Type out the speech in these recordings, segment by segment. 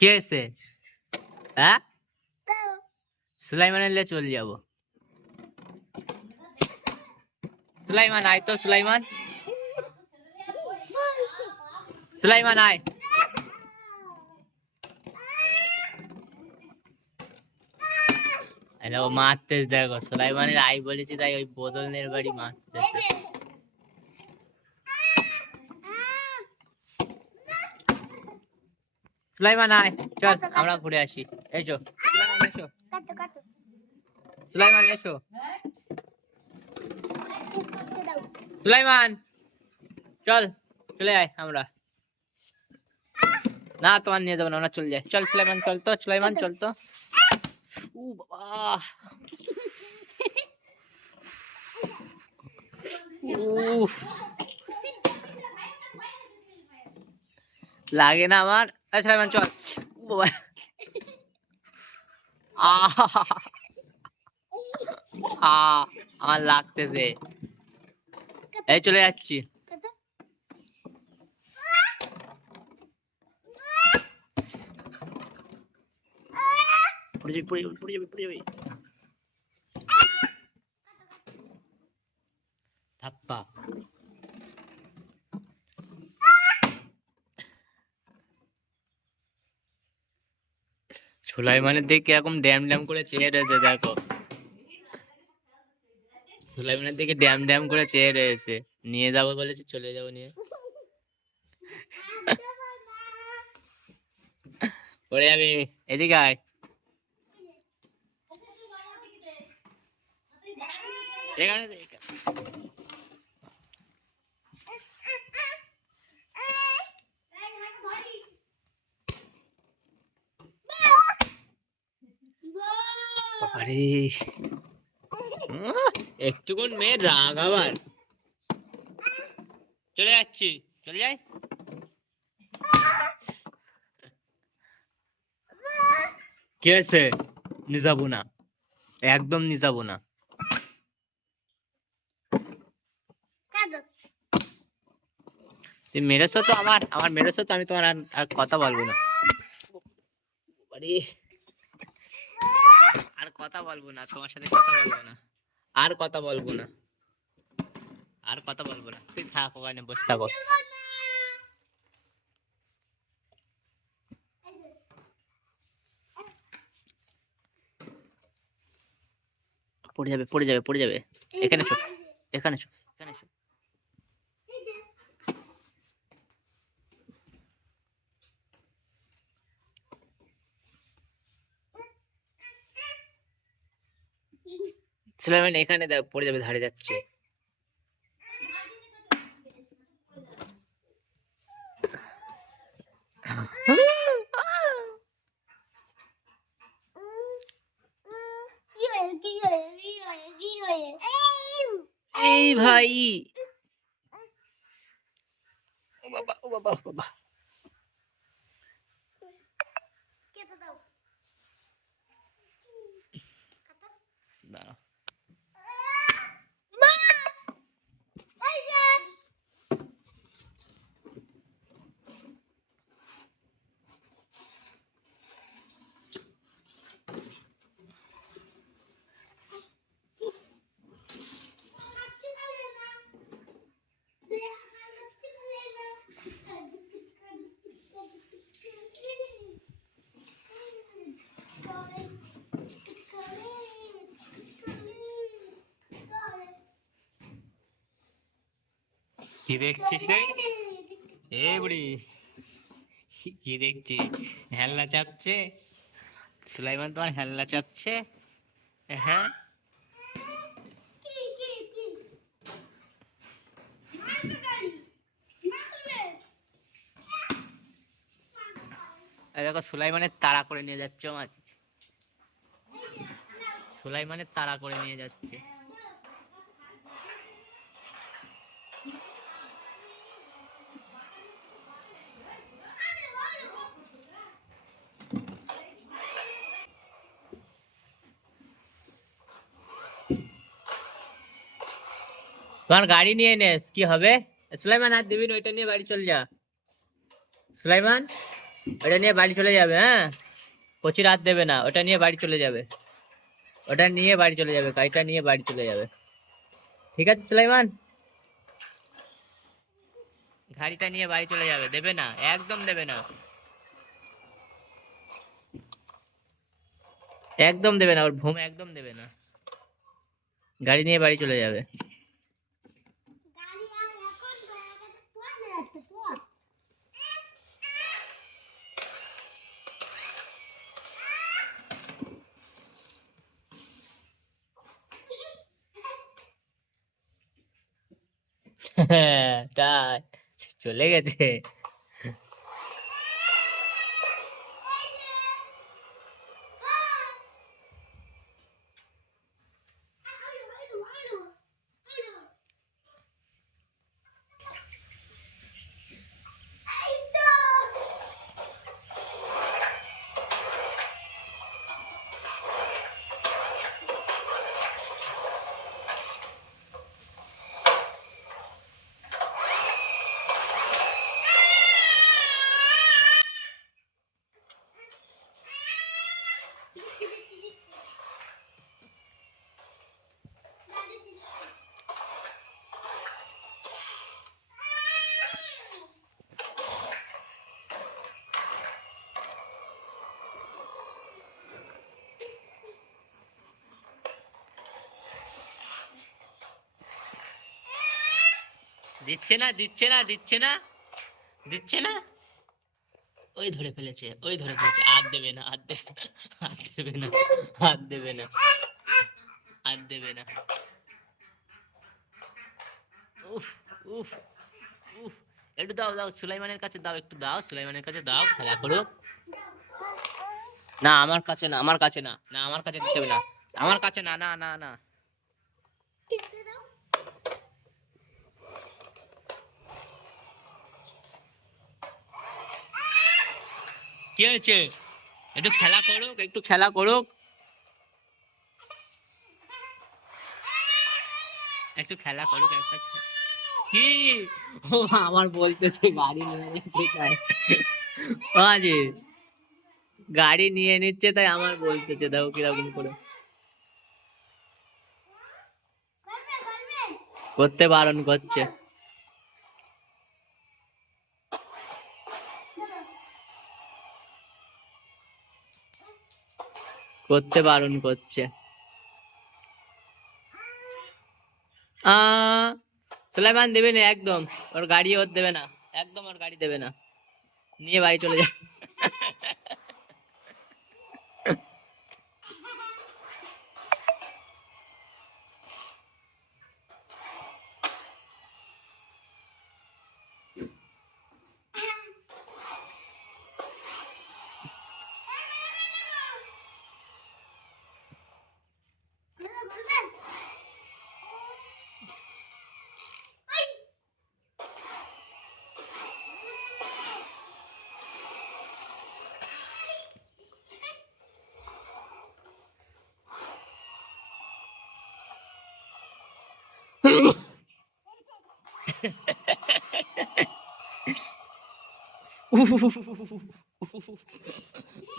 কে এসে? হ্যাঁ, সুলাইমানের লে চলে যাব। সুলাইমান আয় তো, সুলাইমান, সুলাইমান আয়। আরে ও মারতেস, দেখো সুলাইমানের আই বলেছি তাই ওই বদলনের বাড়ি মারতেছে। সুলাইমান আয়, চল আমরা ঘুরে আসি। এসো সুলাইমান, এসো সুলাইমান, এসো সুলাইমান, চল চলে আয়। আমরা না, তোমার নিয়ে যাবো না, আমরা চলে যাই। চল সুলাইমান, চল তো সুলাইমান, চল তো। ও বাবা, উফ, লাগে না আমার। সুলাইমান চল। ও বাবা, আমার লাগতেছে। এই চলে যাচ্ছি। পড়ে যাবি, পড়ে যাবি, পড়ে যাবি, পড়ে যাবি। ধাপ্পা। সুলাইমানের দিকে এরকম ড্যাম ড্যাম করে চেয়ে রয়েছে, দেখো সুলাইমানের দিকে ড্যাম ড্যাম করে চেয়ে রয়েছে। নিয়ে যাবো বলেছি, চলে যাবো নিয়ে। পড়ে যাবি, এদিকে আয়। এখানে আরে একটুকুন মেয়ের রাগ আবার। চলে যাচ্ছি, চলে যাই। কে আছে? নিয়ে যাবো না, একদম নিয়ে যাবো না। তুমি মেরেছো তো, আমার মেরেছো তো, আমি তোমার আর কথা বলবো না। আরে আর কথা বলবো না, তোমার সাথে কথা বলবো না, আর কথা বলবো না, আর কথা বলবো না। তুই থাক ওখানে, বসে থাকো। পড়ে যাবে, পড়ে যাবে, পড়ে যাবে। এখানে এসো, এখানে এসো, এখানে এসো। সুলাইমান এখানে পড়ে যাবে, ধারে যাচ্ছে। এই ভাই, ও বাবা, ও বাবা, ও বাবা। দাঁড়াও। কি দেখছিস রে? এ বুড়ি, কি দেখছি? হেলনা চাপছে সুলাইমান, তোমার হেলনা চাপছে। হ্যাঁ, দেখো সুলাইমানের তাড়া করে নিয়ে যাচ্ছে আমার, সুলাইমানের তাড়া করে নিয়ে যাচ্ছে। তোমার গাড়ি নিয়ে নেস, কি হবে? সুলাইমান হাত দিবি না, ওইটা নিয়ে বাড়ি চল যা। সুলাইমান, ওটা নিয়ে বাড়ি চলে যাবে। হ্যাঁ, কচি রাত দেবে না, ওটা নিয়ে বাড়ি চলে যাবে। ওটা নিয়ে বাড়ি চলে যাবে, গাড়িটা নিয়ে বাড়ি চলে যাবে। ঠিক আছে সুলাইমান, গাড়িটা নিয়ে বাড়ি চলে যাবে, দেবে না, একদম দেবে না, একদম দেবে না, ওর ঘুম একদম দেবে না, গাড়ি নিয়ে বাড়ি চলে যাবে। তাই চলে গেছে। দিচ্ছে না, দিচ্ছে না, দিচ্ছে না, দিচ্ছে না, ওই ধরে ফেলেছে, ওই ধরে ফেলেছে, আর দেবে না, আর দেবে না, আর দেবে না, আর দেবে না, আর দেবে না। উফ, উফ, উফ, একটু দাও, দাও সুলাইমানের কাছে দাও, একটু দাও সুলাইমানের কাছে দাও, খেলা করুক। না আমার কাছে না, আমার কাছে না, না আমার কাছে দিতে হবে না, আমার কাছে না, না না না। কি হয়েছে? একটু খেলা করুক, একটু খেলা করুক, একটু খেলা করুক, একটা কি? ও আমার বলতেছে গাড়ি নিয়ে নিচ্ছে তাই, বাজে গাড়ি নিয়ে নিচ্ছে তাই আমার বলতেছে, দেখো কিরকম করে করতে বারণ করছে, করতে বারণ করছে। সুলাইমান দেবে না একদম, ওর গাড়ি ওর দেবে না, একদম ওর গাড়ি দেবে না, নিয়ে বাড়ি চলে যা।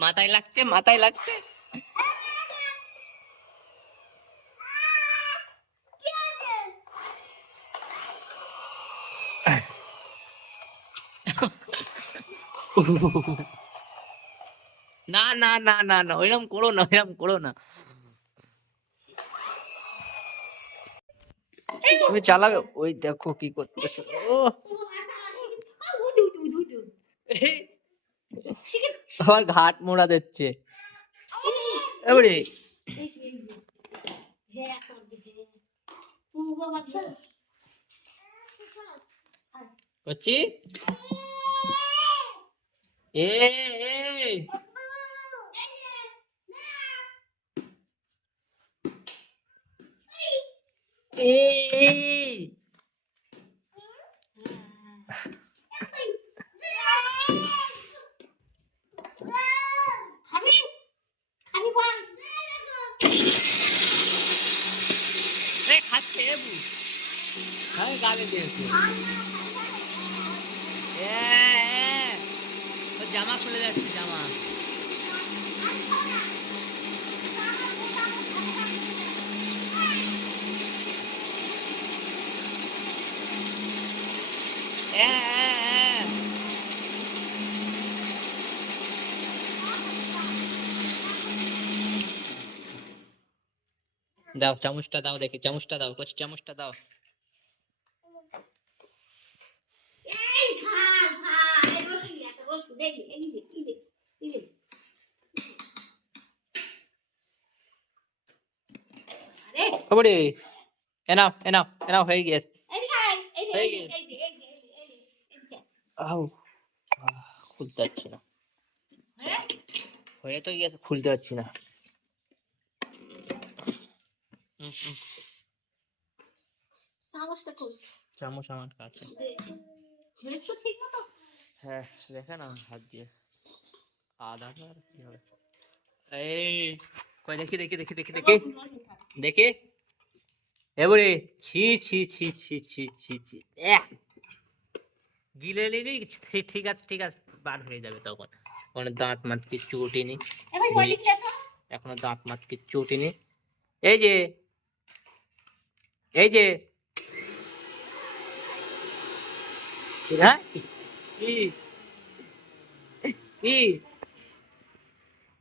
মাথায় লাগছে, মাথায় লাগছে। না না না না না, ওইরকম করো না, ওইরকম করো না, তুমি চালাবে, ওই দেখো কি করতেছে। ও সবার ঘাট মোড়া দিচ্ছে এবারে, করছি এ এ এই খাচ্ছে এবু, হ্যাঁ গালে দিয়েছে, জামা খুলে যাচ্ছে জামা। দাও চামচটা দাও, দেখি চামচটা দাও, কচি চামচটা দাও। এই ঝাল ঝাল এই রসুন একটা রসুন দেখি এই যে ইলে আরে ওরে এনাও এনাও এনাও হয়ে গেছে। এদিকে আয় এই যে হয়ে এই যে গেছে। এই যে এদিকে আউ খুলতে পারছি না, হ্যাঁ হয়ে তো গেছে, খুলতে পারছি না। চামচটা খুল চামচ আমার কাছে। হয়েছে ঠিক মতো হ্যাঁ দেখে না হাত দিয়ে আধা আর কি হবে। এই কই দেখি দেখি দেখি দেখি দেখি দেখি। এবারে ছি ছি ছি ছি ছি ছি ছি গিলে নিলি ঠিক আছে ঠিক আছে, বার হয়ে যাবে তখন। কোনো দাঁত মাত কিচ্ছু উঠিনি, এবার ওই দিকটা তো এখনো দাঁত মাত কিচ্ছু উঠিনি। এই যে এই যে হ্যাঁ কি কি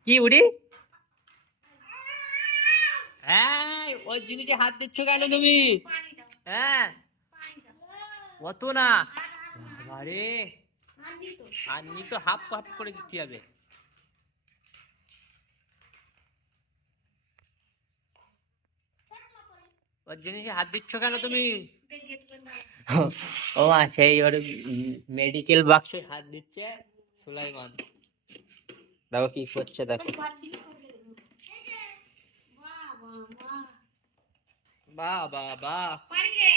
কি উড়ি, হ্যাঁ ওই জিনিসে হাত দিচ্ছ কেন তুমি? পানি দাও হ্যাঁ পানি দাও অত না বাবারে, আনলি তো আর নি তো হাফ হাফ করে দিতে হবে। ওর জিনিসে হাত দিচ্ছ কেন তুমি? দেখ গেট বন্ধ ও মা সেই ওর মেডিকেল বাক্সে হাত দিচ্ছে সুলাইমান। দেখো কি করছে দেখো। বাস বাদ দিকে করে দে এই যে বাহ বাহ বাহ বাহ বাহ বাহ, পানি দে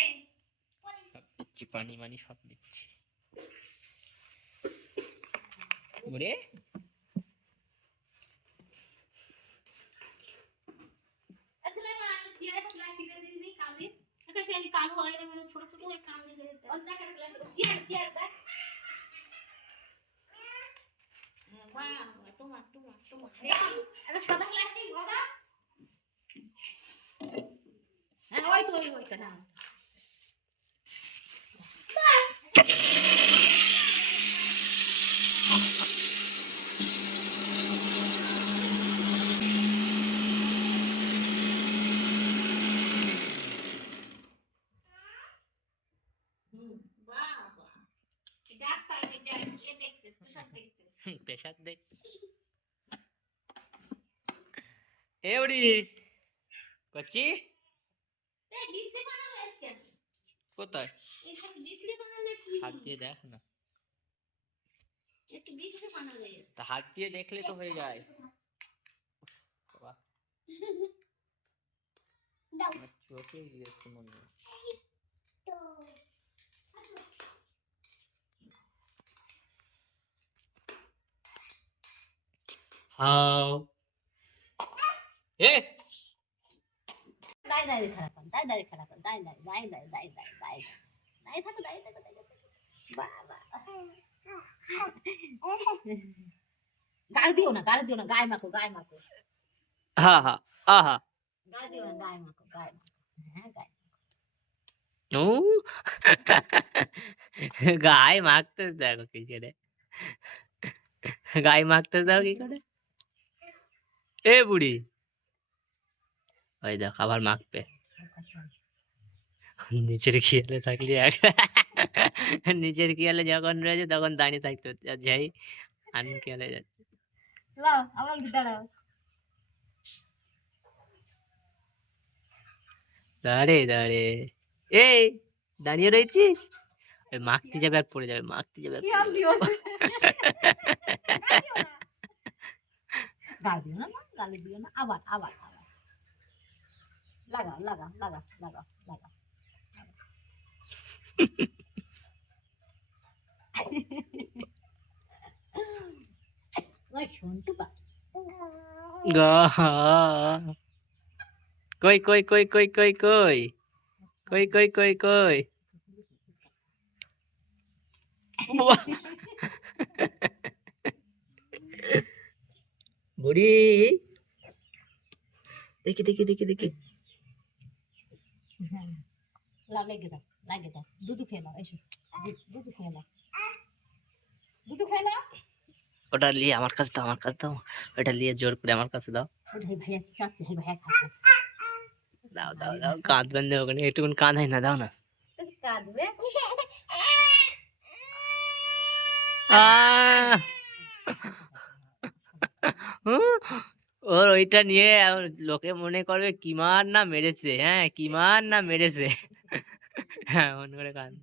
সব দিচ্ছি পানি মানি সব দিচ্ছি। ওরে আসলে আমি জিয়ারে পাতলা কিনে দিয়ে দিবি কামড়ে এটা সে কালো হয়ে গেলে মানে ছোট ছোট হয়ে কামড়ে দেয় অন্ধা করে জিয়ার জিয়ার দেখ বাহ তোমার দেখি এটা সাদা প্লাস্টিক বাবা হ্যাঁ ওই তো ওইটা হ্যাঁ বাহ বাহ ডাক্তার এটা কে দেখতেছ পেশাব দেখতেছ পেশাদ দেখ এ ওরি কচি এই বিছলে বানানো আজকে কোথায়? এই সব বিছলে বানানো কি হাত দিয়ে দেখ না, একটু বিছলে বানানো যায় তা হাত দিয়ে দেখলে তো হয়ে যায়। বাবা, দাও আমার চোখে গিয়েছে মনে হয়। তো হাও এ দাই দাই খেলা কর দাই দাই খেলা কর দাই দাই দাই দাই দাই দাই দাই দাই থাকো দাই থাকো দাই থাকো বাবা গাল দিও না গায়ে মাখো হা হা আহা গাল দিও না গায়ে মাখো হ্যাঁ গায়ে ও গায়ে মাখতে দেখো কি করে, গায়ে মাখতে দাও কি করে। এ বুড়ি ওই দেখ আবার মাখবে। নিচের খেয়ালে থাকলে নিচের খেয়ালে যখন রয়েছে তখন দাঁড়িয়ে থাকতে হচ্ছে, আর যাই আন খেয়ালে যাচ্ছে। লাও আবার দাঁড়াও দাঁড়ে দাঁড়ে এই দাঁড়িয়ে রয়েছিস, ওই মাখতে যাবে আর পড়ে যাবে, মাখতে যাবে আর পড়ে যাবে। গাল দিও না গালে দিও না আবার আবার আবার লাগাও লাগাও লাগাও লাগাও লাগাও ওই শোনটু বা গা কই কই কই কই কই কই কই কই কই কই বুড়ি দেখি দেখি দেখি দেখি লাও লাগে দাও দুধু খেয়ে নাও এসো দুধু খেয়ে নাও দুধু খেয়ে নাও ওটা নিয়ে আমার কাছে দাও ওটা নিয়ে জোর করে আমার কাছে দাও ওটাই ভাইয়া চাচ্ছে ভাইয়া খাচ্ছে দাও দাও দাও কাঁদবেন দেবো ওখানে একটুকুন কাঁদাই না দাও না কাঁদবে আহ! ওর ওইটা নিয়ে লোকে মনে করবে কিমার না মেরেছে, হ্যাঁ কিমার না মেরেছে। হ্যাঁ মনে করে কাঁদ